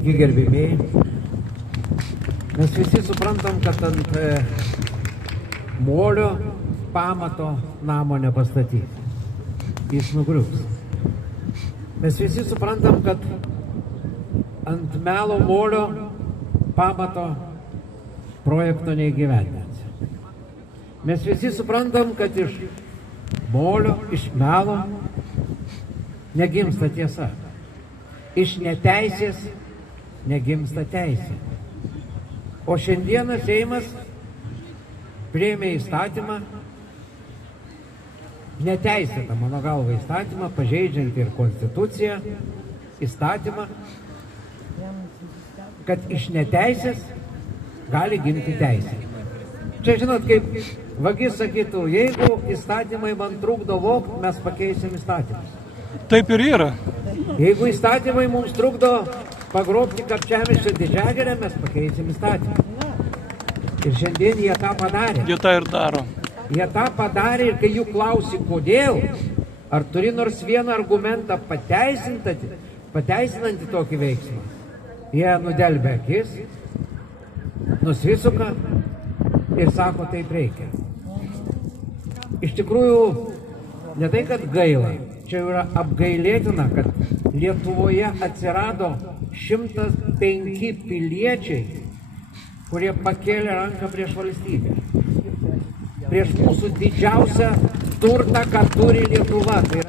Sveiki gerbėmiai. Mes visi suprantam, kad ant molio pamato namo nepastatys. Jis nugrius. Mes visi suprantam, kad ant melo molio pamato projekto neįgyvendins. Mes visi suprantam, kad iš molio, iš melo negimsta tiesa. Iš neteisės negimsta teisė. O šiandieną Seimas priėmė įstatymą, neteisėtą, mano galva, įstatymą, pažeidžiantį ir Konstituciją, įstatymą, kad iš neteisės gali gimti teisė. Čia, žinot, kaip vagis sakytų, jeigu įstatymai man trukdo vogt, mes pakeisim įstatymus. Taip ir yra. Jeigu įstatymai mums trukdo pagrobti Kapčiamiesčio Didžiagirio, mes pakeisim įstatymą. Ir šiandien jie tą padarė. Jie tą ir daro. Jie tą padarė ir kai jų klausi, kodėl, ar turi nors vieną argumentą pateisinantį tokį veiksmą, jie nudelbia akis, nusisuka ir sako, taip reikia. Iš tikrųjų, ne tai, kad gaila, čia yra apgailėtina, kad Lietuvoje atsirado 105 piliečiai, kurie pakėlė ranką prieš valstybę. Prieš mūsų didžiausią turtą, ką turi Lietuva. Tai yra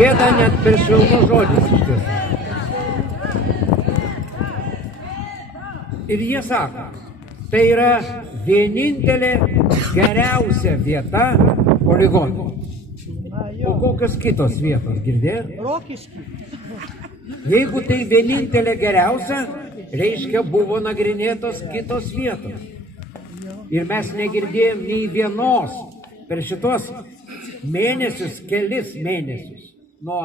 gėda net per švelnus žodis iš tiesų. Ir jie sako, tai yra vienintelė geriausia vieta poligonui. O kokios kitos vietos, girdėjai? Rokišky. Jeigu tai vienintelė geriausia, reiškia buvo nagrinėtos kitos vietos. Ir mes negirdėjom nei vienos per šitos mėnesius, kelis mėnesius. Nuo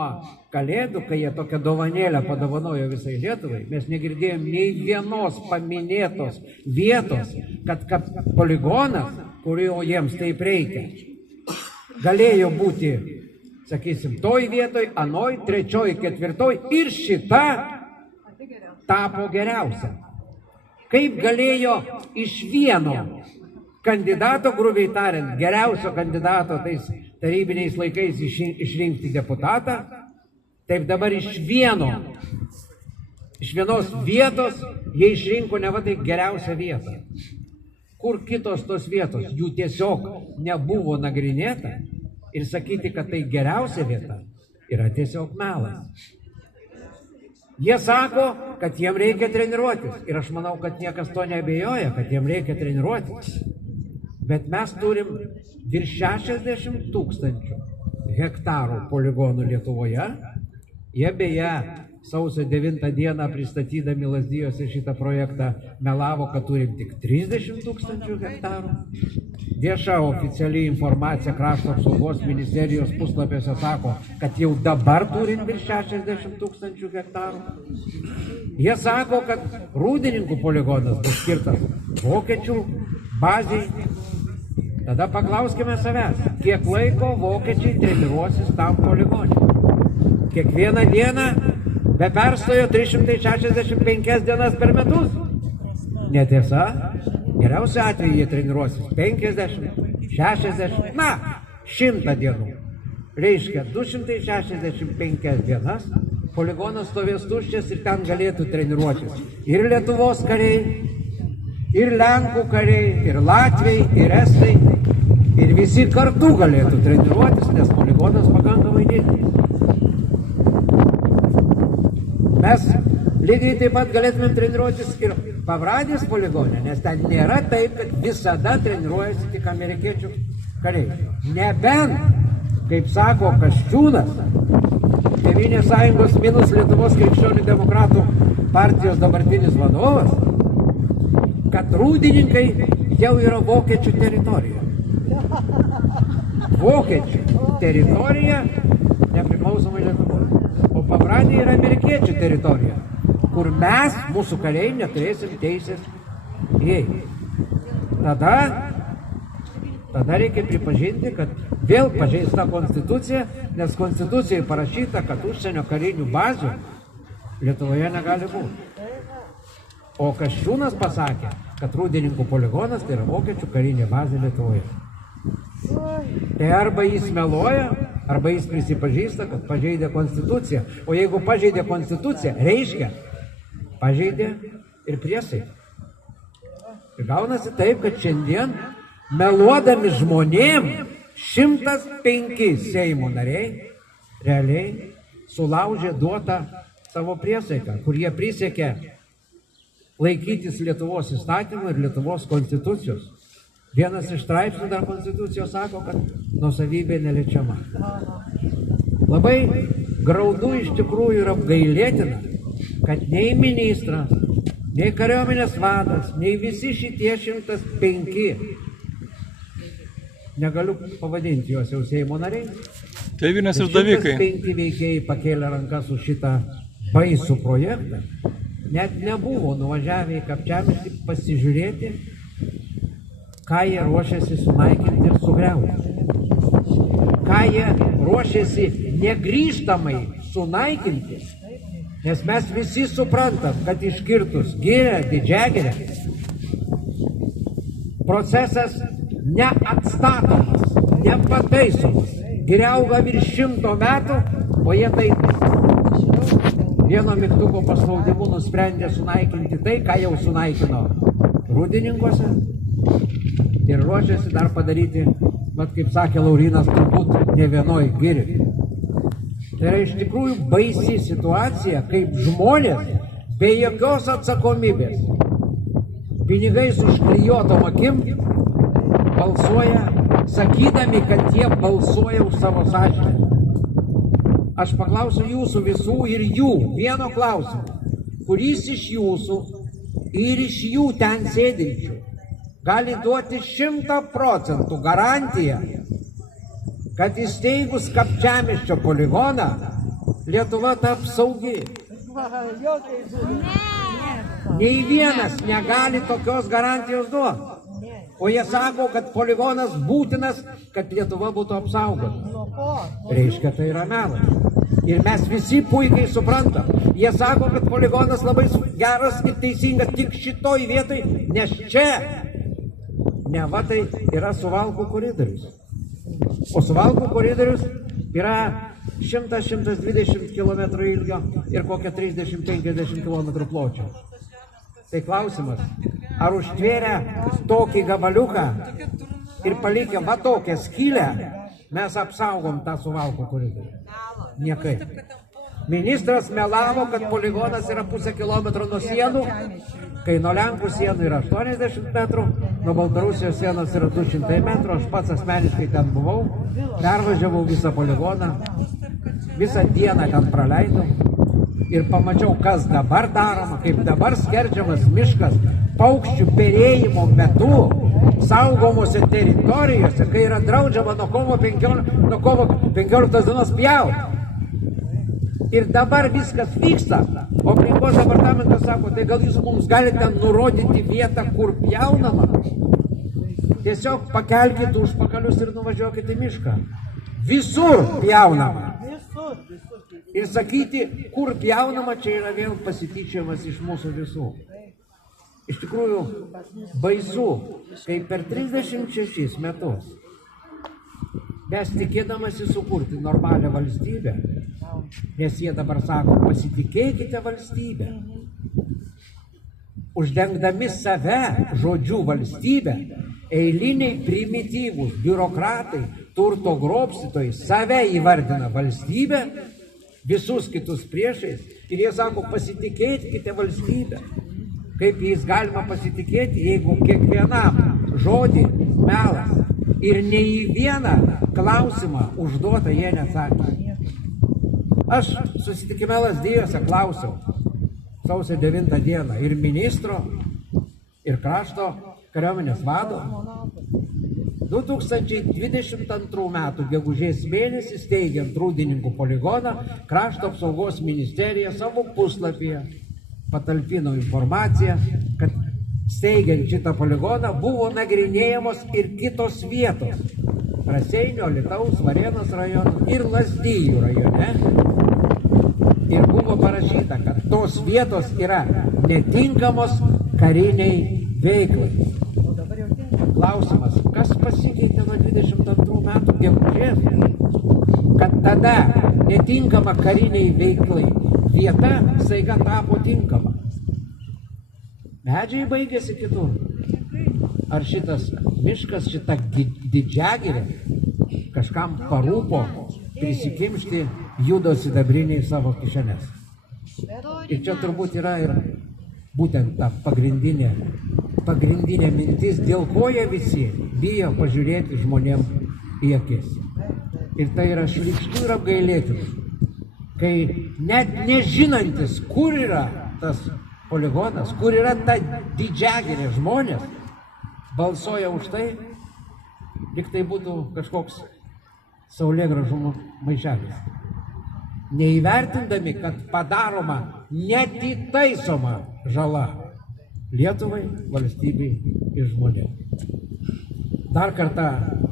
Kalėdų, kai jie tokią dovanėlę padovanojo visai Lietuvai, mes negirdėjom nei vienos paminėtos vietos, kad poligonas, kurio jiems taip reikia, galėjo būti, sakysim, toj vietoj, anoj, trečioj, ketvirtoj ir šita tapo geriausia. Kaip galėjo iš vieno kandidato, grubiai tariant, geriausio kandidato tais tarybiniais laikais išrinkti deputatą, taip dabar iš vienos vietos jie išrinko neva tai geriausią vietą. Kur kitos tos vietos? Jų tiesiog nebuvo nagrinėta ir sakyti, kad tai geriausia vieta, yra tiesiog melas. Jie sako, kad jiem reikia treniruotis. Ir aš manau, kad niekas to neabejoja, kad jiem reikia treniruotis. Bet mes turim virš 60 000 hektarų poligonų Lietuvoje. Jie beje sausio 9 dieną pristatydami Lazdijuose šitą projektą melavo, kad turim tik 30 000 hektarų. Vieša oficiali informacija Krašto apsaugos ministerijos puslapiuose sako, kad jau dabar turim virš 60 000 hektarų. Jie sako, kad Rūdininkų poligonas bus skirtas vokiečių baziai. Tada paklauskime savęs, kiek laiko vokiečiai treniruosis tam poligonui. Kiekvieną dieną be perstojo 365 dienas per metus. Netiesa, geriausiu atveju jie treniruosis 50, 60, 100 dienų. Reiškia, 265 dienas poligonas stovės tuščias ir ten galėtų treniruotis ir Lietuvos kariai, ir Lenkų kariai, ir Latviai, ir Estai, ir visi kartu galėtų treniruotis, nes poligonas pakankamai didelis. Mes lygiai taip pat galėtumėm treniruotis ir Pavradės poligone, nes ten nėra taip, kad visada treniruojasi tik amerikiečių kariai. Nebent, kaip sako Kasčiūnas, Tėvynės sąjungos minus Lietuvos krikščionių demokratų partijos dabartinis vadovas, kad Rūdininkai jau yra vokiečių teritorija. Vokiečių teritorija nepriklausomai Lietuvoje. O Pavradė yra amerikiečių teritorija, kur mes, mūsų kariai, neturėsim teisės įeiti. Tada reikia pripažinti, kad Vėl pažeista konstitucija, nes konstitucijai parašyta, kad užsienio karinių bazių Lietuvoje negali būti. O Kasčiūnas pasakė, kad Rūdininkų poligonas tai yra vokiečių karinė bazė Lietuvoje. Tai arba jis meluoja, arba jis prisipažįsta, kad pažeidė konstituciją. O jeigu pažeidė konstituciją, reiškia, pažeidė ir priesaiką. Ir gaunasi taip, kad šiandien meluodami žmonėm 105 Seimo nariai realiai sulaužė duotą savo priesaiką, kur jie prisiekė laikytis Lietuvos įstatymų ir Lietuvos konstitucijos. Vienas iš straipsnių dar konstitucijos sako, kad nuosavybė neliečiama. Labai graudu iš tikrųjų ir apgailėtina, kad nei ministras, nei kariuomenės vadas, nei visi šitie 105, negaliu pavadinti juos jau Seimo nariai, Tėvynės išdavikai. 105 veikėjai pakėlė rankas už šitą baisų projektą, net nebuvo nuvažiavę į Kapčiamiestį pasižiūrėti, ką jie ruošiasi sunaikinti ir sugriauti. Ką jie ruošiasi negrįžtamai sunaikinti, nes mes visi suprantam, kad iškirtus Girę, Didžiagirę, procesas neatstatomas, nepataisomas. Giria auga virš 100 metų, o jie tai vieno mygtuko paspaudimu nusprendė sunaikinti tai, ką jau sunaikino Rūdininkuose. Ir ruošiasi dar padaryti, vat kaip sakė Laurynas, turbūt ne vienoj Giriui. Tai yra iš tikrųjų baisi situacija, kaip žmonės be jokios atsakomybės, pinigais užklijuotom akim, balsuoja, sakydami, kad jie balsuoja už savo sąžinę. Aš paklausiu jūsų visų ir jų vieno klausimo, kuris iš jūsų ir iš jų ten sėdinčių gali duoti 100% garantiją, kad įsteigus Kapčiamiesčio poligoną Lietuva taps saugi. Nei vienas negali tokios garantijos duoti. O jie sako, kad poligonas būtinas, kad Lietuva būtų apsaugota. Reiškia, tai yra melas. Ir mes visi puikiai suprantam. Jie sako, kad poligonas labai geras ir teisingas tik šitoj vietoj, nes čia neva tai yra Suvalkų koridorius. O Suvalkų koridorius yra 100-120 km ilgio ir kokia 30-50 km pločio. Tai klausimas, ar užtvėrę tokį gabaliuką ir palikę va tokią skylę, mes apsaugom tą Suvalkų koridorių? Niekai. Ministras melavo, kad poligonas yra 0,5 kilometro nuo sienų, kai nuo Lenkų sienų yra 80 metrų, nuo Baltarusijos sienos yra 200 metrų, aš pats asmeniškai ten buvau, pervažiavau visą poligoną, visą dieną ten praleidau ir pamačiau, kas dabar daroma, kaip dabar skerdžiamas miškas paukščių perėjimo metu saugomose teritorijose, kai yra draudžiama nuo kovo 15 dienos pjauti. Ir dabar viskas vyksta, o aplinkos departamentas sako, tai gal jūs mums galite nurodyti vietą, kur pjaunama? Tiesiog pakelkite užpakalius ir nuvažiuokite į mišką. Visur pjaunama. Ir sakyti, kur pjaunama, čia yra vėl pasityčiamas iš mūsų visų. Iš tikrųjų, baisu, kai per 36 metus mes tikėdamasi sukurti normalią valstybę, nes jie dabar sako, pasitikėkite valstybę. Uždengdami save žodžiu valstybę, eiliniai primityvūs biurokratai, turto grobstytojai save įvardina valstybę, visus kitus priešais, ir jie sako, pasitikėkite valstybę. Kaip jais galima pasitikėti, jeigu kiekvienam žodį melas ir nei į vieną klausimą užduotą jie neatsakė. Aš susitikime Lazdijuose klausiau sausio 9 dieną ir ministro, ir krašto kariuomenės vado. 2022 metų gegužės mėnesį steigiant Rūdininkų poligoną, krašto apsaugos ministerija savo puslapyje patalpino informaciją, kad steigiant šitą poligoną buvo nagrinėjamos ir kitos vietos Raseinių, Alytaus, Varėnos rajonų ir Lazdijų rajone. Ir buvo parašyta, kad tos vietos yra netinkamos kariniai veiklai. Klausimas, kas pasikeitė nuo 22 metų gegužės, kad tada netinkama kariniai veiklai vieta staiga tapo tinkama. Medžiai baigėsi kitur. Ar šitas miškas, šita didžiagirė kažkam parūpo prisikimšti judo sidabriniai savo kišenes. Ir čia turbūt yra ir būtent ta pagrindinė mintis, dėl ko jie visi bijo pažiūrėti žmonėm į akis. Ir tai yra šlykštu ir apgailėtina, kai net nežinantis, kur yra tas poligonas, kur yra ta didžiagirė žmonės, balsuoja už tai, lyg tai būtų kažkoks saulėgrąžų maišelis. Neįvertindami, kad padaroma neatitaisoma žala Lietuvai, valstybei ir žmonėms. Dar kartą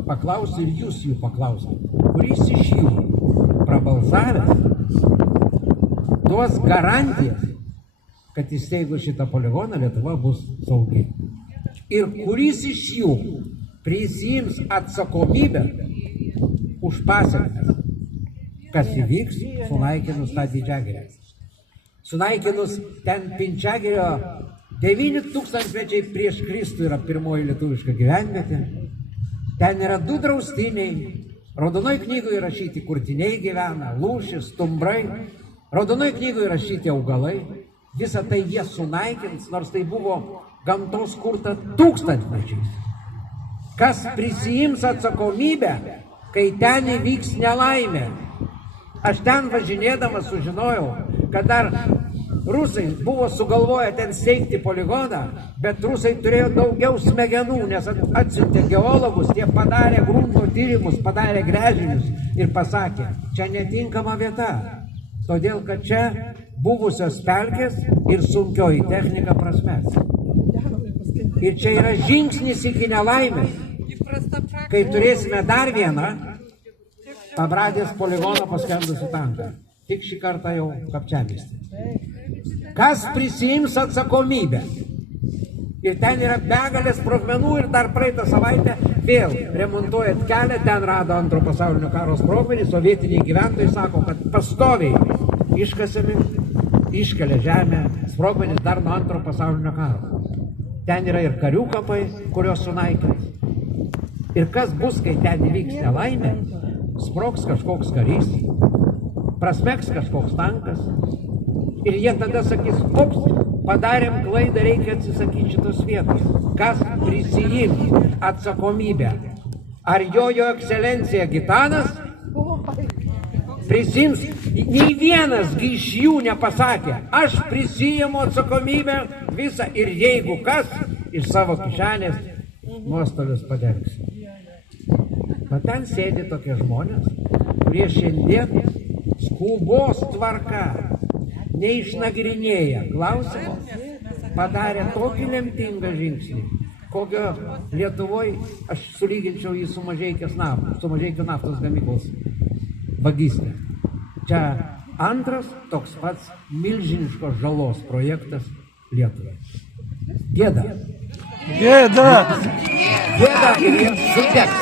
paklausiu ir jūs jų paklausite, kuris iš jų prabalsavęs duos garantijas, kad įsteigus šitą poligoną Lietuva bus saugi. Ir kuris iš jų prisiims atsakomybę už pasekmes, kas įvyks sunaikinus tą didžiagirę. Sunaikinus ten Pinčiagirio 9000 mečiai prieš Kristų yra pirmoji lietuviška gyvenvietė. Ten yra 2 draustiniai, Raudonoj knygoje įrašyti kurtiniai gyvena, lūšis, stumbrai, Raudonoj knygoje įrašyti augalai. Visą tai jie sunaikins, nors tai buvo gamtos kurta tūkstantmečiais. Kas prisiims atsakomybę, kai ten įvyks nelaimė? Aš ten važinėdamas sužinojau, kad dar rusai buvo sugalvoję ten steigti poligoną, bet rusai turėjo daugiau smegenų, nes atsiuntė geologus, jie padarė grunto tyrimus, padarė gręžinius ir pasakė, čia netinkama vieta, todėl kad čia buvusios pelkės ir sunkioji technika prasmes. Ir čia yra žingsnis iki nelaimės, kai turėsime dar vieną Pabradės poligoną paskendusi tanką. Tik šį kartą jau Kapčiamiestyje. Kas prisiims atsakomybę? Ir ten yra begalės sprogmenų ir dar praeitą savaitę vėl remontuojant kelią, ten rado antro pasaulinio karo sprogmenį, sovietiniai gyventojai sako, kad pastoviai iškasami, iškelia žemę sprogmenys dar nuo antro pasaulinio karo. Ten yra ir karių kapai, kurios sunaikins. Ir kas bus, kai ten įvyks nelaimė? Sprogs kažkoks karys, prasmegs kažkoks tankas ir jie tada sakys, ups, padarėm klaidą, reikia atsisakyti šitos vietos. Kas prisiims atsakomybę? Ar jo ekscelencija Gitanas prisiims? Nei vienas iš jų nepasakė, aš prisiimu atsakomybę visą ir jeigu kas, iš savo kišenės nuostolius padengs. Bet ten sėdi tokie žmonės, kurie šiandien skubos tvarka neišnagrinėja klausimo, padarė tokį lemtingą žingsnį, kokio Lietuvoje aš sulyginčiau jį su Mažeikių naftos gamyklos vagyste. Čia antras toks pats milžiniškos žalos projektas Lietuvai. Gėda. Gėda! Gėda ir jie sudegs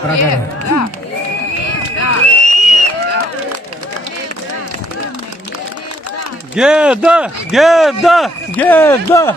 pragare. Gėda! Gėda! Gėda!